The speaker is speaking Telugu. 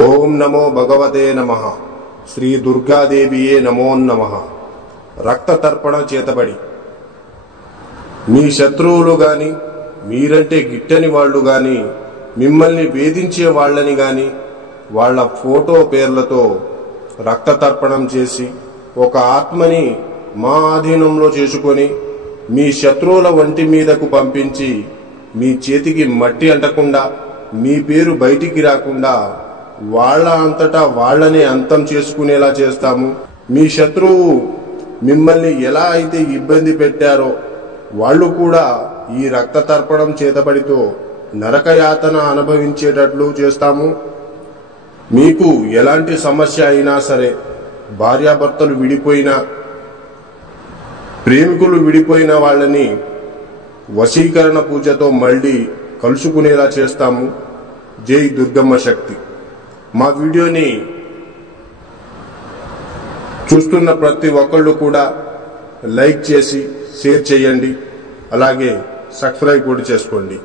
ఓం నమో భగవతే నమః. శ్రీ దుర్గాదేవియే నమో నమః. రక్త తర్పణ చేతబడి మీ శత్రువులు గాని, మీరంటే గిట్టని వాళ్ళు గాని, మిమ్మల్ని వేధించే వాళ్ళని గాని వాళ్ళ ఫోటో పేర్లతో రక్త తర్పణం చేసి ఒక ఆత్మని మా ఆధీనంలో చేసుకొని మీ శత్రువుల వంటి మీదకు పంపించి మీ చేతికి మట్టి అంటకుండా, మీ పేరు బయటికి రాకుండా వాళ్ళ అంతటా వాళ్ళనే అంతం చేసుకునేలా చేస్తాము. మీ శత్రువు మిమ్మల్ని ఎలా అయితే ఇబ్బంది పెట్టారో వాళ్ళు కూడా ఈ రక్త తర్పణం చేతబడితో నరకయాతన అనుభవించేటట్లు చేస్తాము. మీకు ఎలాంటి సమస్య అయినా సరే, భార్యాభర్తలు విడిపోయినా, ప్రేమికులు విడిపోయిన వాళ్ళని వశీకరణ పూజతో మళ్ళీ కలుసుకునేలా చేస్తాము. జై దుర్గమ్మ శక్తి. మా వీడియోని చూస్తున్న ప్రతి ఒక్కళ్ళు కూడా లైక్ చేసి షేర్ చేయండి. అలాగే సబ్స్క్రైబ్ కూడా చేసుకోండి.